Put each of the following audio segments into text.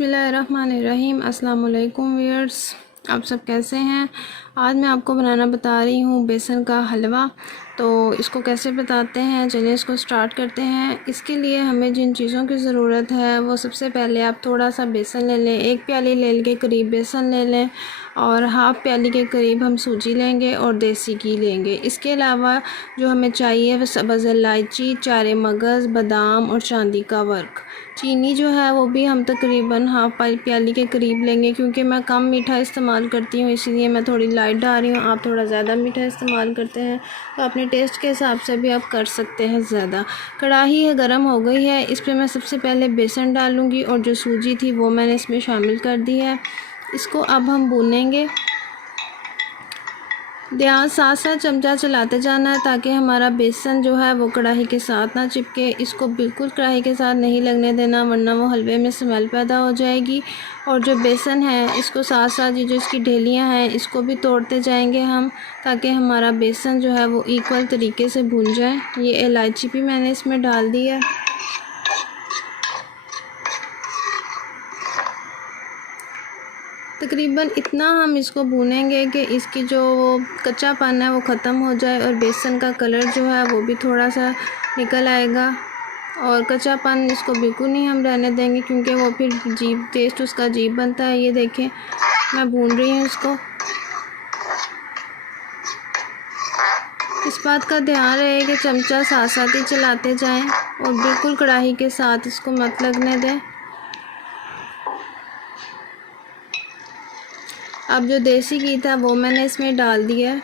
बिस्मिल्लाहिर्रहमानिर्रहीम। अस्सलाम वालेकुम व्यूअर्स, आप सब कैसे हैं। आज मैं आपको बनाना बता रही हूँ बेसन का हलवा। तो इसको कैसे बताते हैं, चलिए इसको स्टार्ट करते हैं। इसके लिए हमें जिन चीज़ों की ज़रूरत है वो सबसे पहले आप थोड़ा सा बेसन ले लें, 1 प्याली ले के करीब बेसन ले लें और हाफ़ प्याली के करीब हम सूजी लेंगे और देसी घी लेंगे। इसके अलावा जो हमें चाहिए वह सब्ज़ इलायची, 4 मगज़, बादाम और चांदी का वर्क। चीनी जो है वो भी हम तकरीबन हाफ़ प्याली के करीब लेंगे, क्योंकि मैं कम मीठा इस्तेमाल करती हूँ इसीलिए मैं थोड़ी लाइट डाल रही हूँ। आप थोड़ा ज़्यादा मीठा इस्तेमाल करते हैं तो अपने टेस्ट के हिसाब से भी आप कर सकते हैं ज़्यादा। कढ़ाई है गर्म हो गई है, इस पर मैं सबसे पहले बेसन डालूँगी और जो सूजी थी वो मैंने इसमें शामिल कर दी है। इसको अब हम भूनेंगे। ध्यान साथ साथ चमचा चलाते जाना है ताकि हमारा बेसन जो है वो कढ़ाई के साथ ना चिपके। इसको बिल्कुल कढ़ाई के साथ नहीं लगने देना, वरना वो हलवे में स्मेल पैदा हो जाएगी। और जो बेसन है इसको साथ साथ ये जो इसकी ढेलियाँ हैं इसको भी तोड़ते जाएंगे हम, ताकि हमारा बेसन जो है वो इक्वल तरीके से भून जाए। ये इलायची भी मैंने इसमें डाल दी है। तकरीबन इतना हम इसको भूनेंगे कि इसकी जो कच्चापन है वो ख़त्म हो जाए और बेसन का कलर जो है वो भी थोड़ा सा निकल आएगा। और कच्चापन इसको बिल्कुल नहीं हम रहने देंगे, क्योंकि वो फिर टेस्ट उसका अजीब बनता है। ये देखें मैं भून रही हूँ इसको। इस बात का ध्यान रहे कि चमचा साथ साथ ही चलाते जाएं और बिल्कुल कढ़ाई के साथ इसको मत लगने दें। अब जो देसी घी था वो मैंने इसमें डाल दिया है।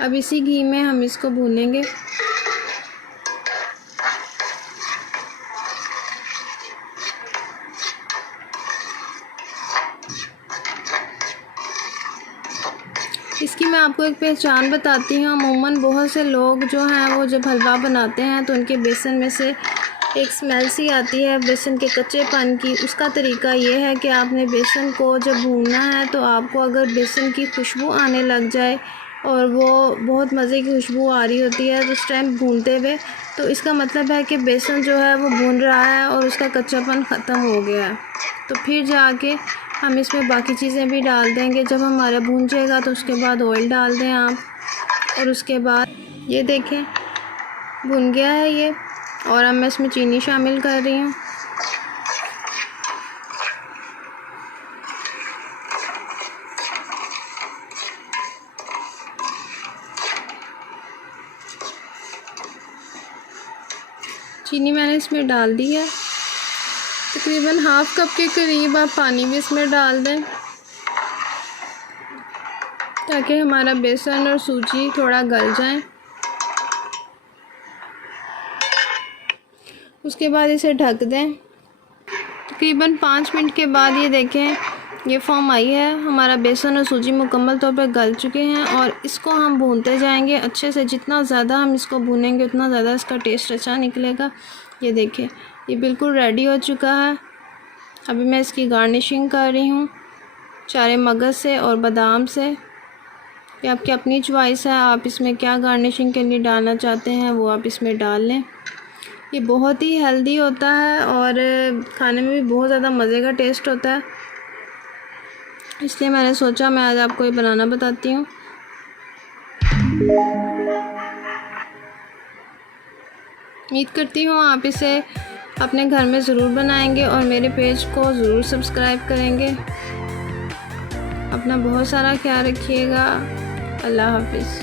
अब इसी घी में हम इसको भूनेंगे। इसकी मैं आपको एक पहचान बताती हूँ। अमूमन बहुत से लोग जो हैं वो जब हलवा बनाते हैं तो उनके बेसन में से एक स्मेल सी आती है बेसन के कच्चेपन की। उसका तरीका ये है कि आपने बेसन को जब भूनना है तो आपको अगर बेसन की खुशबू आने लग जाए और वो बहुत मज़े की खुशबू आ रही होती है उस टाइम भूनते हुए, तो इसका मतलब है कि बेसन जो है वो भून रहा है और उसका कच्चापन ख़त्म हो गया है। तो फिर जाके हम इसमें बाकी चीज़ें भी डाल देंगे। जब हमारा भून जाएगा तो उसके बाद ऑयल डाल दें आप, और उसके बाद ये देखें भुन गया है ये। और अब मैं इसमें चीनी शामिल कर रही हूँ। चीनी मैंने इसमें डाल दी है। तकरीबन हाफ़ कप के करीब आप पानी भी इसमें डाल दें ताकि हमारा बेसन और सूजी थोड़ा गल जाए। उसके बाद इसे ढक दें। तकरीबन 5 मिनट के बाद ये देखें ये फॉर्म आई है। हमारा बेसन और सूजी मुकम्मल तौर पर गल चुके हैं और इसको हम भूनते जाएंगे अच्छे से। जितना ज़्यादा हम इसको भूनेंगे उतना ज़्यादा इसका टेस्ट अच्छा निकलेगा। ये देखें ये बिल्कुल रेडी हो चुका है। अभी मैं इसकी गार्निशिंग कर रही हूँ 4 मगज़ से और बादाम से। ये आपकी अपनी चॉइस है, आप इसमें क्या गार्निशिंग के लिए डालना चाहते हैं वो आप इसमें डाल लें। ये बहुत ही हेल्दी होता है और खाने में भी बहुत ज़्यादा मज़े का टेस्ट होता है, इसलिए मैंने सोचा मैं आज आपको ये बनाना बताती हूँ। उम्मीद करती हूँ आप इसे अपने घर में ज़रूर बनाएंगे और मेरे पेज को ज़रूर सब्सक्राइब करेंगे। अपना बहुत सारा ख्याल रखिएगा। अल्लाह हाफिज़।